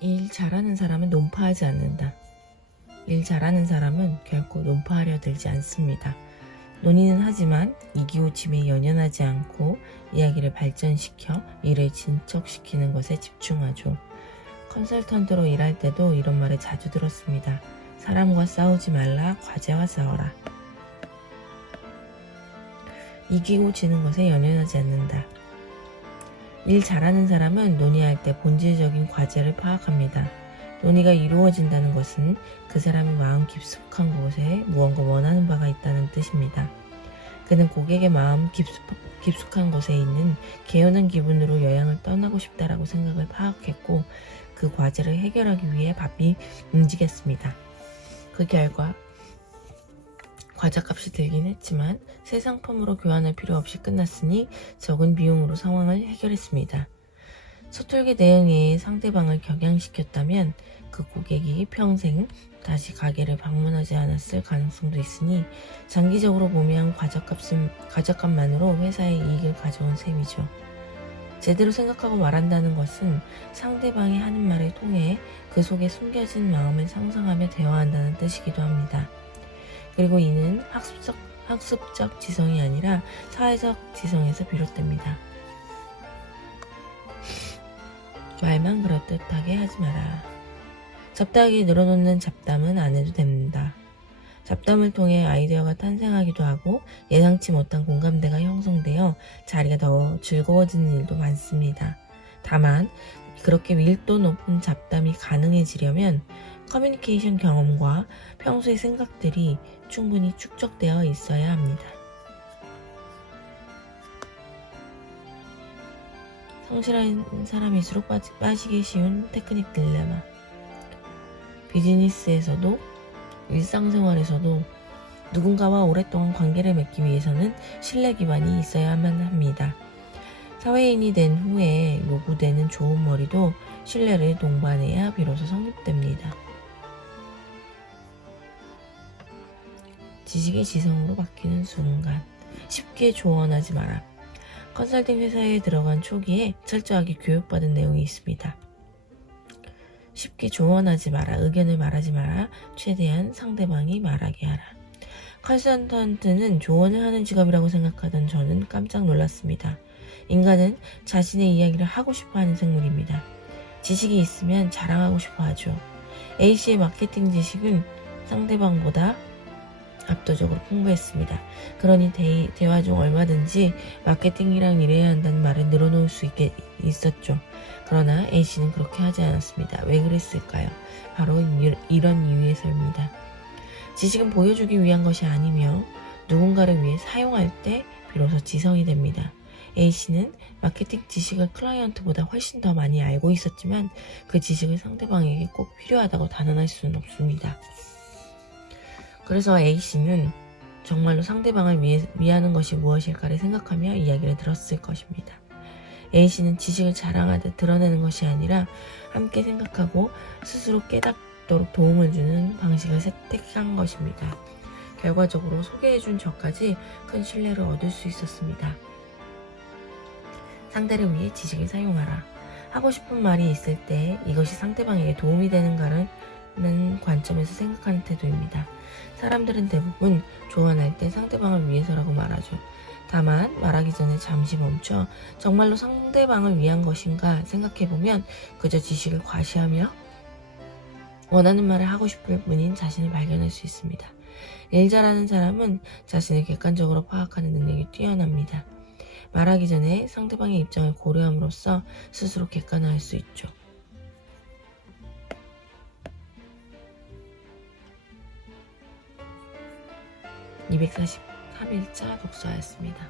일 잘하는 사람은 논파하지 않는다. 일 잘하는 사람은 결코 논파하려 들지 않습니다. 논의는 하지만 이기고침에 연연하지 않고 이야기를 발전시켜 일을 진척시키는 것에 집중하죠. 컨설턴트로 일할 때도 이런 말을 자주 들었습니다. 사람과 싸우지 말라, 과제와 싸워라. 이기고 지는 것에 연연하지 않는다. 일 잘하는 사람은 논의할 때 본질적인 과제를 파악합니다. 논의가 이루어진다는 것은 그 사람의 마음 깊숙한 곳에 무언가 원하는 바가 있다는 뜻입니다. 그는 고객의 마음 깊숙한 곳에 있는 개운한 기분으로 여행을 떠나고 싶다라고 생각을 파악했고 그 과제를 해결하기 위해 바삐 움직였습니다. 그 결과 과자값이 들긴 했지만 새 상품으로 교환할 필요 없이 끝났으니 적은 비용으로 상황을 해결했습니다. 서툴게 대응해 상대방을 격양시켰다면 그 고객이 평생 다시 가게를 방문하지 않았을 가능성도 있으니 장기적으로 보면 과자값만으로 회사의 이익을 가져온 셈이죠. 제대로 생각하고 말한다는 것은 상대방이 하는 말을 통해 그 속에 숨겨진 마음을 상상하며 대화한다는 뜻이기도 합니다. 그리고 이는 학습적 지성이 아니라 사회적 지성에서 비롯됩니다. 말만 그럴듯하게 하지 마라. 잡다하게 늘어놓는 잡담은 안 해도 됩니다. 잡담을 통해 아이디어가 탄생하기도 하고 예상치 못한 공감대가 형성되어 자리가 더 즐거워지는 일도 많습니다. 다만 그렇게 밀도 높은 잡담이 가능해지려면 커뮤니케이션 경험과 평소의 생각들이 충분히 축적되어 있어야 합니다. 성실한 사람일수록 빠지기 쉬운 테크닉 딜레마. 비즈니스에서도 일상생활에서도 누군가와 오랫동안 관계를 맺기 위해서는 신뢰 기반이 있어야만 합니다. 사회인이 된 후에 요구되는 좋은 머리도 신뢰를 동반해야 비로소 성립됩니다. 지식이 지성으로 바뀌는 순간 쉽게 조언하지 마라. 컨설팅 회사에 들어간 초기에 철저하게 교육받은 내용이 있습니다. 쉽게 조언하지 마라, 의견을 말하지 마라, 최대한 상대방이 말하게 하라. 컨설턴트는 조언을 하는 직업이라고 생각하던 저는 깜짝 놀랐습니다. 인간은 자신의 이야기를 하고 싶어 하는 생물입니다. 지식이 있으면 자랑하고 싶어 하죠. A씨의 마케팅 지식은 상대방보다 압도적으로 풍부했습니다. 그러니 대화 중 얼마든지 마케팅이랑 일해야 한다는 말을 늘어놓을 수 있었죠. 그러나 A씨는 그렇게 하지 않았습니다. 왜 그랬을까요? 바로 이런 이유에서입니다. 지식은 보여주기 위한 것이 아니며 누군가를 위해 사용할 때 비로소 지성이 됩니다. A씨는 마케팅 지식을 클라이언트보다 훨씬 더 많이 알고 있었지만 그 지식을 상대방에게 꼭 필요하다고 단언할 수는 없습니다. 그래서 A씨는 정말로 상대방을 위하는 것이 무엇일까를 생각하며 이야기를 들었을 것입니다. A씨는 지식을 자랑하듯 드러내는 것이 아니라 함께 생각하고 스스로 깨닫도록 도움을 주는 방식을 선택한 것입니다. 결과적으로 소개해준 저까지 큰 신뢰를 얻을 수 있었습니다. 상대를 위해 지식을 사용하라. 하고 싶은 말이 있을 때 이것이 상대방에게 도움이 되는가는 관점에서 생각하는 태도입니다. 사람들은 대부분 조언할 때 상대방을 위해서라고 말하죠. 다만 말하기 전에 잠시 멈춰 정말로 상대방을 위한 것인가 생각해보면 그저 지식을 과시하며 원하는 말을 하고 싶을 뿐인 자신을 발견할 수 있습니다. 일 잘하는 사람은 자신을 객관적으로 파악하는 능력이 뛰어납니다. 말하기 전에 상대방의 입장을 고려함으로써 스스로 객관화할 수 있죠. 243일차 독서였습니다.